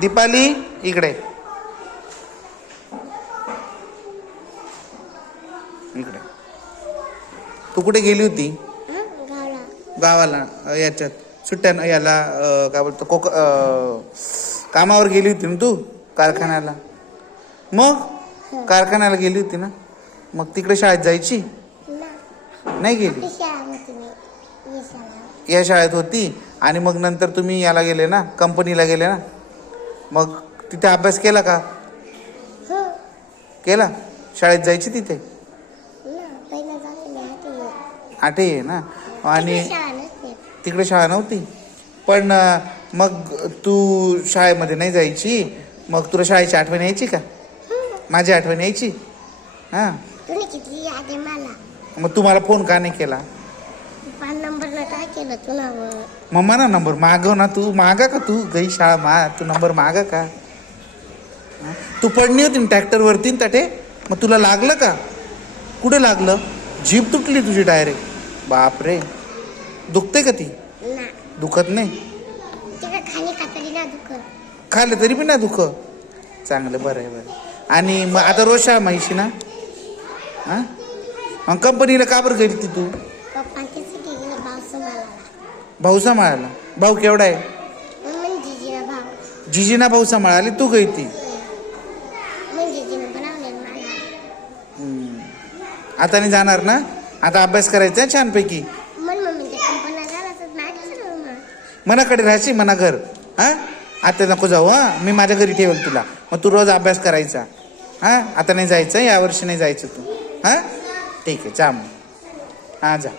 दीपाली इकडे. इकडे. तू कुठे गेली होती? गावाला. याच्यात. सुट्ट्या याला काय बोलतो कोक कामावर गेली होती ना तू? कारखान्याला. मग? कारखान्याला गेली होती ना? मग तिकडे शाळेत जायची? नाही गेली? या शाळेत होती. आणि मग नंतर तुम्ही याला गेले ना? कंपनीला गेले ना? मग तिथे अभ्यास केला का? केला? शाळेत जायची तिथे? ना पहिला झालेली आधी आठे आहे ना? आणि तिकडे शाळा नव्हती? पण मग तू शाळेमध्ये नाही जायची? मग तुला शाळेची आठवण यायची का? माझी आठवण यायची? हां. मग तू मला फोन का नाही केला? पाच नंबरला काय केलं तुला मग म्हणा नंबर मागव ना तू. मागा का तू? गई शाळा मा तू नंबर मागा का? हं? तू पडली होती ना ट्रॅक्टरवरती न तटे? मग तुला लागलं का? कुठे लागलं? जीप तुटली तुझी डायरेक्ट. बापरे. दुखते का ती? ना. दुखत नाही? खाली ना दुख खाल्लं तरी पण नाही दुख चांगलं बरं आहे बरं आणि मग आता रोज शाळा माहिशी ना? हां? मग कंपनीला का बरं गेली ती तू? भाऊ सांभाळायला भाऊ केवढा आहे? भाव. जिजीना भाऊ सांभाळाले तू गई ती मला आता नाही जाणार ना? आता अभ्यास करायचा छानपैकी. मनाकडे राहायची मना घर. हां? आता नको जाऊ हां? मी माझ्या घरी ठेवेल तुला. मग तू रोज अभ्यास करायचा. हां? आता नाही जायचं यावर्षी नाही जायचं तू. हां? ठीक आहे जा मग. हां जा.